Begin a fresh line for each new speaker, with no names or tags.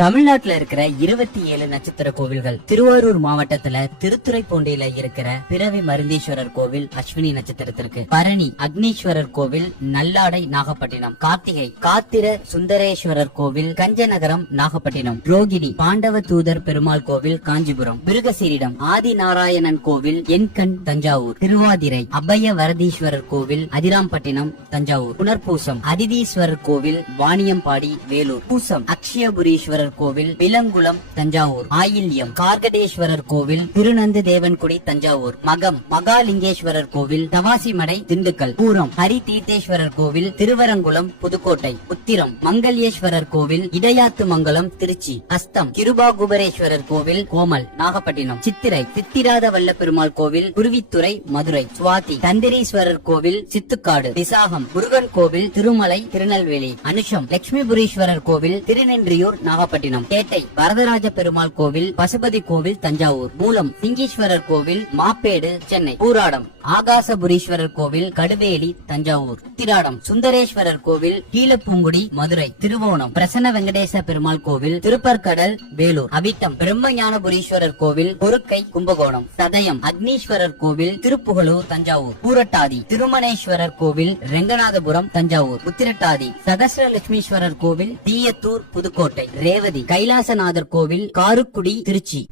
தமிழ்நாட்டுல இருக்கிற இருபத்தி ஏழு நட்சத்திர கோவில்கள் திருவாரூர் மாவட்டத்துல திருத்துறைப்பூண்டியில இருக்கிற பிறவி மருந்தீஸ்வரர் கோவில் அஸ்வினி நட்சத்திரத்திற்கு. பரணி அக்னீஸ்வரர் கோவில் நல்லாடை நாகப்பட்டினம். கார்த்திகை காத்திர சுந்தரேஸ்வரர் கோவில் கஞ்சநகரம் நாகப்பட்டினம். ரோகிணி பாண்டவ தூதர் பெருமாள் கோவில் காஞ்சிபுரம். மிருகசீரிடம் ஆதி நாராயணன் கோவில் என்கண் தஞ்சாவூர். திருவாதிரை அபய வரதீஸ்வரர் கோவில் அதிராம்பட்டினம் தஞ்சாவூர். புனர்பூசம் அதிதீஸ்வரர் கோவில் வாணியம்பாடி வேலூர். பூசம் அக்ஷயபுரீஸ்வரர் கோவில் விலங்குளம் தஞ்சாவூர். ஆயில்யம் கார்கடேஸ்வரர் கோவில் திருநந்து தேவன்குடி தஞ்சாவூர். மகம் மகாலிங்கேஸ்வரர் கோவில் தவாசிமடை திண்டுக்கல். பூரம் ஹரி தீர்த்தேஸ்வரர் கோவில் திருவரங்குளம் புதுக்கோட்டை. உத்திரம் மங்கல்யேஸ்வரர் கோவில் இடையாத்து மங்கலம் திருச்சி. அஸ்தம் கிருபாகுபரேஸ்வரர் கோவில் கோமல் நாகப்பட்டினம். சித்திரை சித்திராத வல்ல பெருமாள் கோவில் குருவித்துறை மதுரை. சுவாதி தந்திரீஸ்வரர் கோவில் சித்துக்காடு. விசாகம் முருகன் கோவில் திருமலை திருநெல்வேலி. அனுஷம் லட்சுமிபுரீஸ்வரர் கோவில் திருநென்றியூர் நாகப்பட்டினம். கேட்டை வரதராஜ பெருமாள் கோவில் பசுபதி கோவில் தஞ்சாவூர். மூலம் சிங்கீஸ்வரர் கோவில் மாப்பேடு சென்னை. பூராடம் ஆகாசபுரீஸ்வரர் கோவில் கடுவேலி தஞ்சாவூர். திராடம் சுந்தரேஸ்வரர் கோவில் கீழப்பூங்குடி மதுரை. திருவோணம் பிரசன்ன வெங்கடேச பெருமாள் கோவில் திருப்பர்கடல் வேலூர். அவிட்டம் பிரம்மஞானபுரீஸ்வரர் கோவில் பொறுக்கை கும்பகோணம். சதயம் அக்னீஸ்வரர் கோவில் திருப்புகலூர் தஞ்சாவூர். பூரட்டாதி திருமணேஸ்வரர் கோவில் ரெங்கநாதபுரம் தஞ்சாவூர். உத்திரட்டாதி சகசிரலட்சுமீஸ்வரர் கோவில் தீயத்தூர் புதுக்கோட்டை. ரேவதி. கைலாசநாதர் கோவில் காருக்குடி திருச்சி.